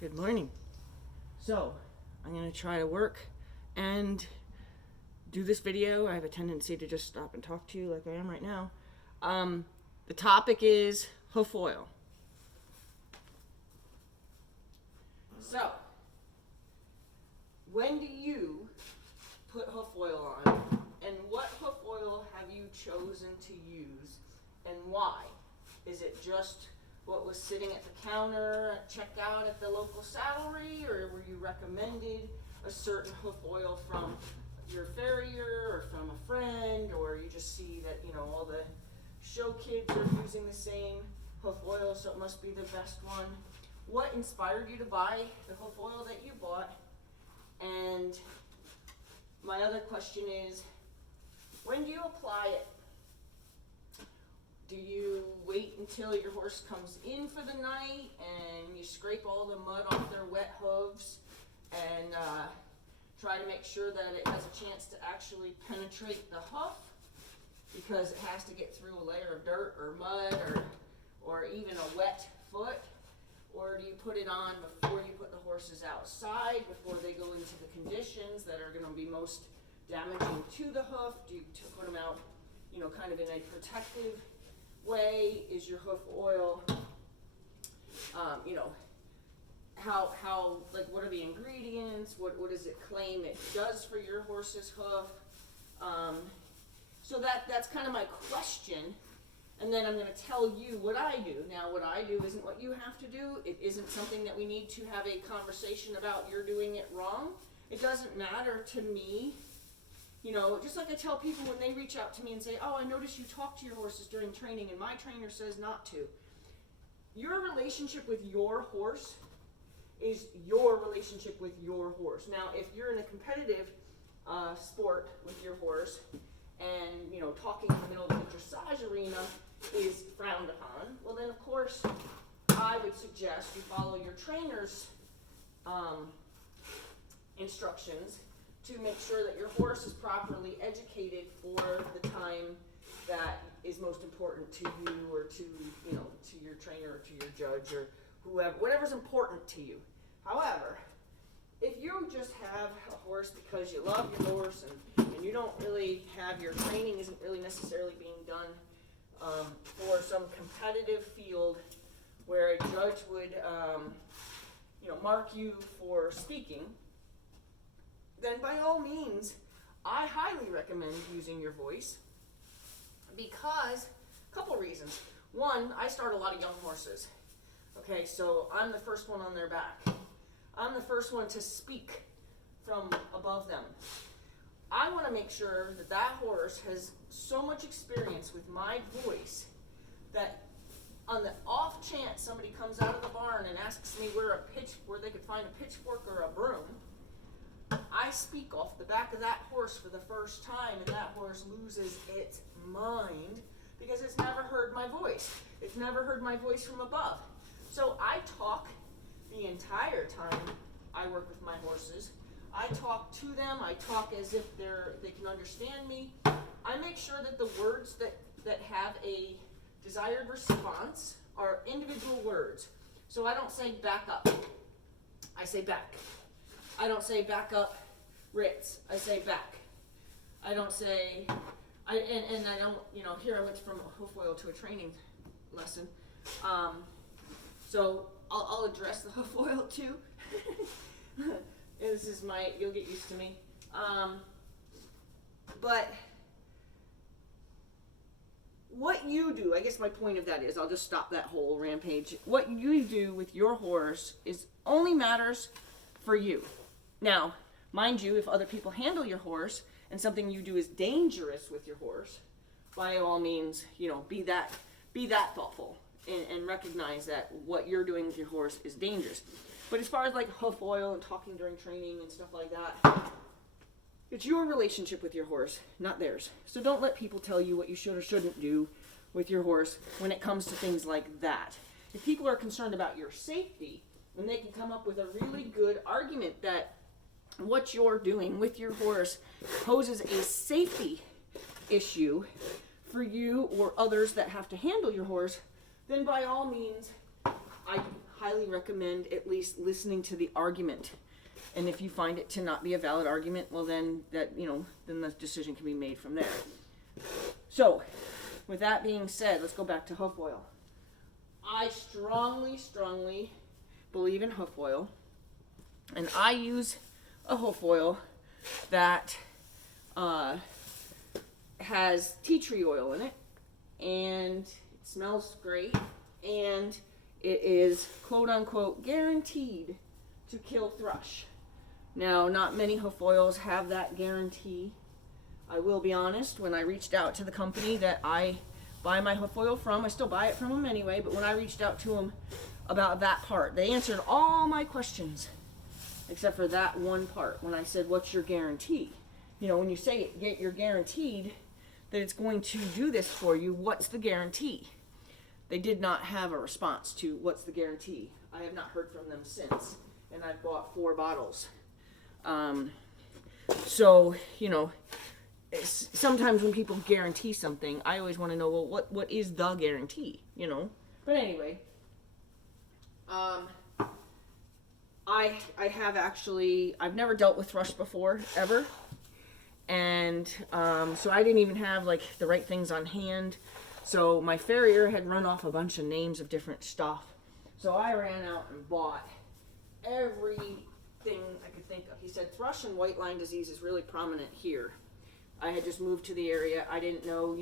Good morning. So, I'm going to try to work and do this video. I have a tendency to just stop and talk to you like I am right now. The topic is hoof oil. So, when do you put hoof oil on, and what hoof oil have you chosen to use, and why? Is it just what was sitting at the counter at checkout at the local saddlery, or were you recommended a certain hoof oil from your farrier or from a friend, or you just see that, you know, all the show kids are using the same hoof oil, so it must be the best one? What inspired you to buy the hoof oil that you bought? And my other question is, when do you apply it? Do you wait until your horse comes in for the night and you scrape all the mud off their wet hooves and try to make sure that it has a chance to actually penetrate the hoof, because it has to get through a layer of dirt or mud or even a wet foot? Or do you put it on before you put the horses outside, before they go into the conditions that are going to be most damaging to the hoof? Do you put them out, you know, kind of in a protective way? Is your hoof oil, you know, how like, what are the ingredients? What does it claim it does for your horse's hoof? So that's kind of my question. And then I'm going to tell you what I do. Now, what I do isn't what you have to do. It isn't something that we need to have a conversation about, you're doing it wrong. It doesn't matter to me. You know, just like I tell people when they reach out to me and say, oh, I noticed you talk to your horses during training and my trainer says not to. Your relationship with your horse is your relationship with your horse. Now, if you're in a competitive sport with your horse and, you know, talking in the middle of the dressage arena is frowned upon, well then of course I would suggest you follow your trainer's instructions to make sure that your horse is properly educated for the time that is most important to you, or to, you know, to your trainer or to your judge or whoever, whatever's important to you. However, if you just have a horse because you love your horse and you don't really have, your training isn't really necessarily being done for some competitive field where a judge would you know, mark you for speaking, then by all means, I highly recommend using your voice, because a couple reasons. One, I start a lot of young horses. Okay, so I'm the first one on their back. I'm the first one to speak from above them. I want to make sure that that horse has so much experience with my voice that on the off chance somebody comes out of the barn and asks me where they could find a pitchfork or a broom, I speak off the back of that horse for the first time, and that horse loses its mind because it's never heard my voice. It's never heard my voice from above. So I talk the entire time I work with my horses. I talk to them. I talk as if they can understand me. I make sure that the words that have a desired response are individual words. So I don't say back up. I say back. I don't say back up, Ritz. I say back. I don't say, and I don't, you know, here I went from a hoof oil to a training lesson. So I'll address the hoof oil too. This is you'll get used to me. But what you do, I guess my point of that is, I'll just stop that whole rampage. What you do with your horse only matters for you. Now, mind you, if other people handle your horse and something you do is dangerous with your horse, by all means, you know, be that thoughtful and recognize that what you're doing with your horse is dangerous. But as far as like hoof oil and talking during training and stuff like that, it's your relationship with your horse, not theirs. So don't let people tell you what you should or shouldn't do with your horse when it comes to things like that. If people are concerned about your safety, then they can come up with a really good argument that what you're doing with your horse poses a safety issue for you or others that have to handle your horse, then by all means, I highly highly recommend at least listening to the argument. And if you find it to not be a valid argument, well then that, then the decision can be made from there. So, with that being said, let's go back to hoof oil. I strongly believe in hoof oil, and I use a hoof oil that has tea tree oil in it, and it smells great, and it is quote unquote guaranteed to kill thrush. Now, not many hoof oils have that guarantee. I will be honest, when I reached out to the company that I buy my hoof oil from, I still buy it from them anyway, but when I reached out to them about that part, they answered all my questions except for that one part. When I said, what's your guarantee? When you say you're guaranteed that it's going to do this for you, what's the guarantee? They did not have a response to what's the guarantee. I have not heard from them since, and I've bought 4 bottles. So, sometimes when people guarantee something, I always want to know, well, what is the guarantee, But anyway, I've never dealt with thrush before, ever. And so I didn't even have, the right things on hand. So my farrier had run off a bunch of names of different stuff. So I ran out and bought everything I could think of. He said thrush and white line disease is really prominent here. I had just moved to the area. I didn't know,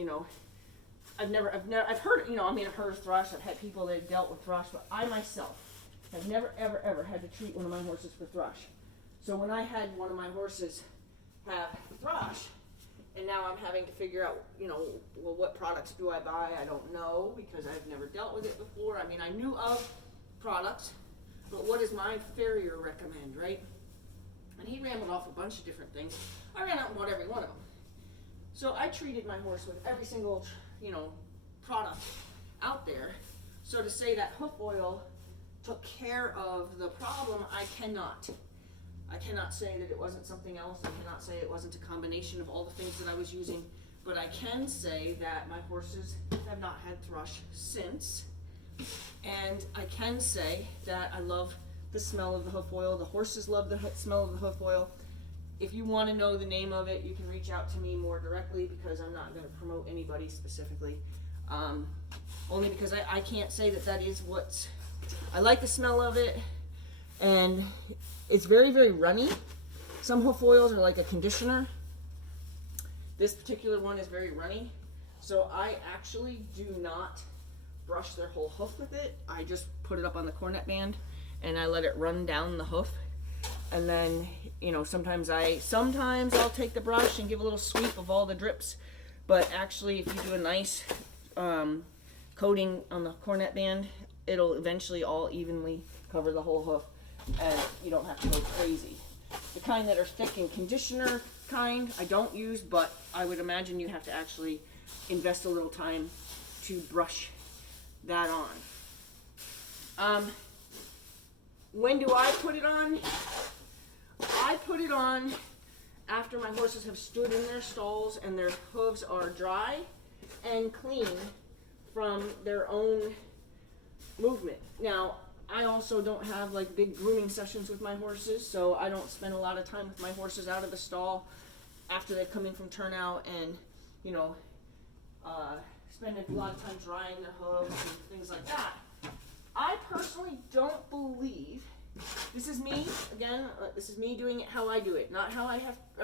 I've heard, I've heard of thrush. I've had people that have dealt with thrush, but I myself have never, ever had to treat one of my horses for thrush. So when I had one of my horses have thrush, and now I'm having to figure out, well, what products do I buy? I don't know, because I've never dealt with it before. I knew of products, but what does my farrier recommend, right? And he rambled off a bunch of different things. I ran out and bought every one of them. So I treated my horse with every single, product out there. So to say that hoof oil took care of the problem, I cannot. I cannot say that it wasn't something else. I cannot say it wasn't a combination of all the things that I was using. But I can say that my horses have not had thrush since. And I can say that I love the smell of the hoof oil. The horses love the smell of the hoof oil. If you want to know the name of it, you can reach out to me more directly, because I'm not going to promote anybody specifically. Only because I can't say that is what's... I like the smell of it, and it's very, very runny. Some hoof oils are like a conditioner. This particular one is very runny. So I actually do not brush their whole hoof with it. I just put it up on the cornet band, and I let it run down the hoof. And then, sometimes I'll take the brush and give a little sweep of all the drips. But actually, if you do a nice coating on the cornet band, it'll eventually all evenly cover the whole hoof, and you don't have to go crazy. The kind that are thick and conditioner kind, I don't use, but I would imagine you have to actually invest a little time to brush that on. When do I put it on? I put it on after my horses have stood in their stalls and their hooves are dry and clean from their own movement. Now, I also don't have big grooming sessions with my horses, so I don't spend a lot of time with my horses out of the stall after they've come in from turnout and, spend a lot of time drying their hooves and things like that. I personally don't believe, this is me, again, this is me doing it how I do it, not how I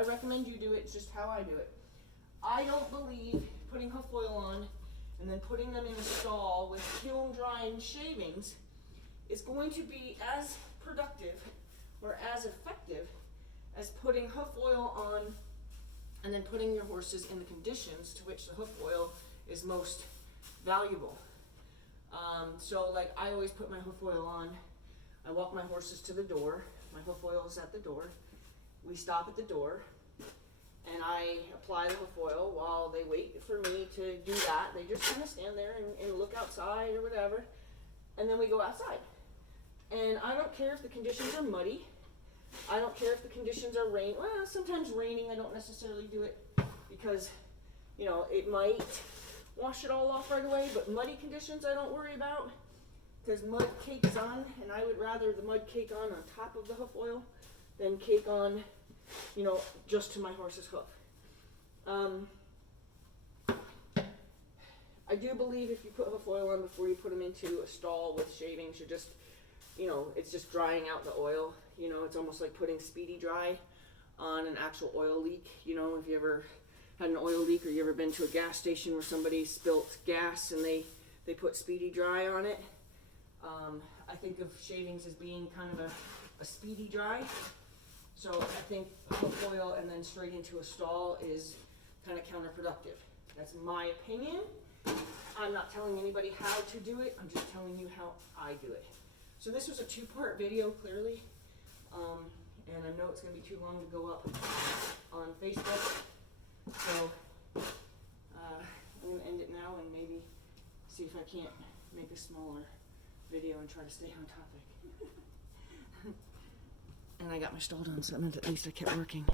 recommend you do it, it's just how I do it. I don't believe putting hoof oil on and then putting them in the stall with kiln drying shavings is going to be as productive or as effective as putting hoof oil on and then putting your horses in the conditions to which the hoof oil is most valuable. So I always put my hoof oil on. I walk my horses to the door. My hoof oil is at the door. We stop at the door, and I apply the hoof oil while they wait for me to do that. They just kind of stand there and look outside or whatever, and then we go outside. And I don't care if the conditions are muddy. I don't care if the conditions are rain. Well, sometimes raining, I don't necessarily do it because, it might wash it all off right away, but muddy conditions I don't worry about. because mud cakes on, and I would rather the mud cake on top of the hoof oil than cake on, you know, just to my horse's hoof. I do believe if you put hoof oil on before you put them into a stall with shavings, you're just, you know, it's just drying out the oil. You know, it's almost like putting Speedy Dry on an actual oil leak. You know, if you ever had an oil leak or you ever been to a gas station where somebody spilt gas and they put Speedy Dry on it. I think of shavings as being kind of a Speedy Dry. So I think hoof oil and then straight into a stall is kind of counterproductive. That's my opinion. I'm not telling anybody how to do it. I'm just telling you how I do it. So this was a 2-part video, clearly. And I know it's going to be too long to go up on Facebook. So I'm going to end it now and maybe see if I can't make a smaller video and try to stay on topic. And I got my stall done, so that meant at least I kept working.